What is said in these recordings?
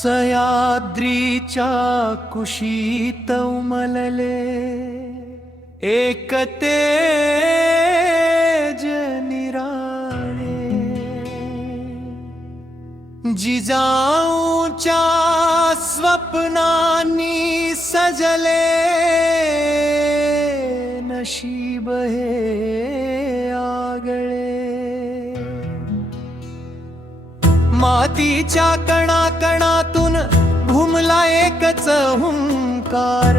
सयाद्रीच कुशी तमले एकते ज निराणे जिजाऊ चा स्वप्नानि सजले। नशीबे मातीच्या कणाकणातून घुमला एकच हुंकार.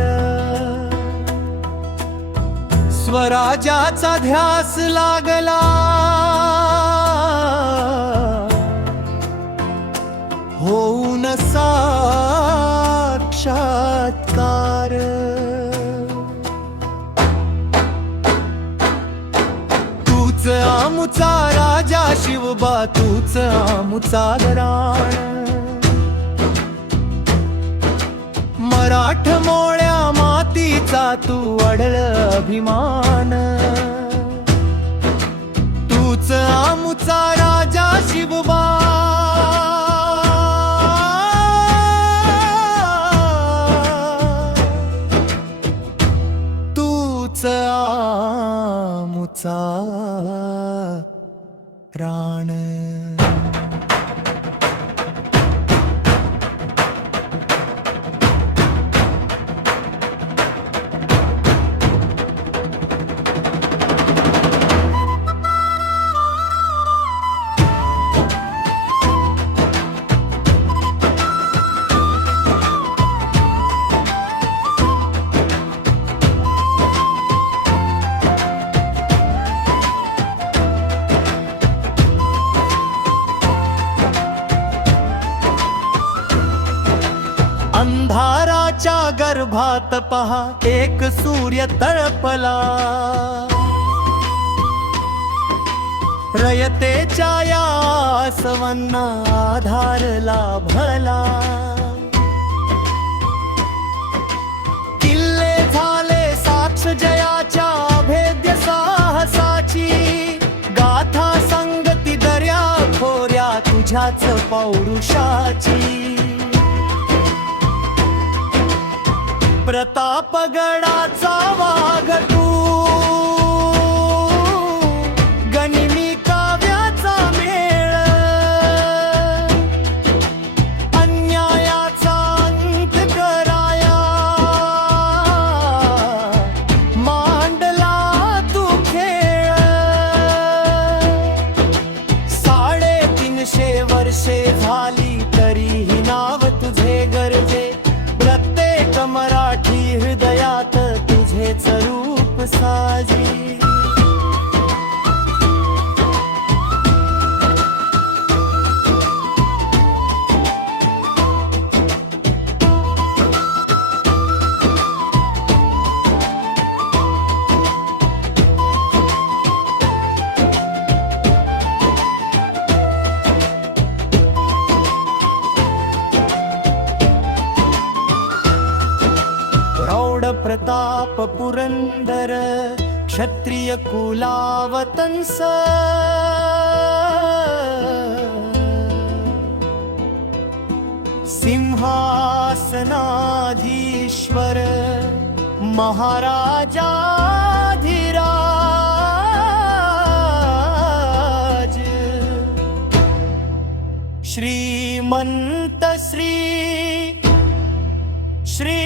स्वराजाचा ध्यास लागला. होऊन सा राजा शिवबा तूच आमुचा दराण मराठ मोळ्या मातीचा तू अडळ अभिमान. तूच आमुचा राजा शिवबा तूच आमुचा റാണ് अंधाराच्या गर्भात पहा एक सूर्य तळपला. रयतेच्या या आसवांना आधार लाभला किल्ले झाले साक्ष जयाच्या अभेद्य साहसाची. गाथा संगती दर्या खोऱ्या तुझ्याच पौरुषाची. प्रतापगडाचा मराठी हृदयात तुझेच रूप साजी. पुरन्दर क्षत्रियकुलावतंस सिंहासनाधीश्वर महाराजाधिराज। श्रीमन्त श्री श्री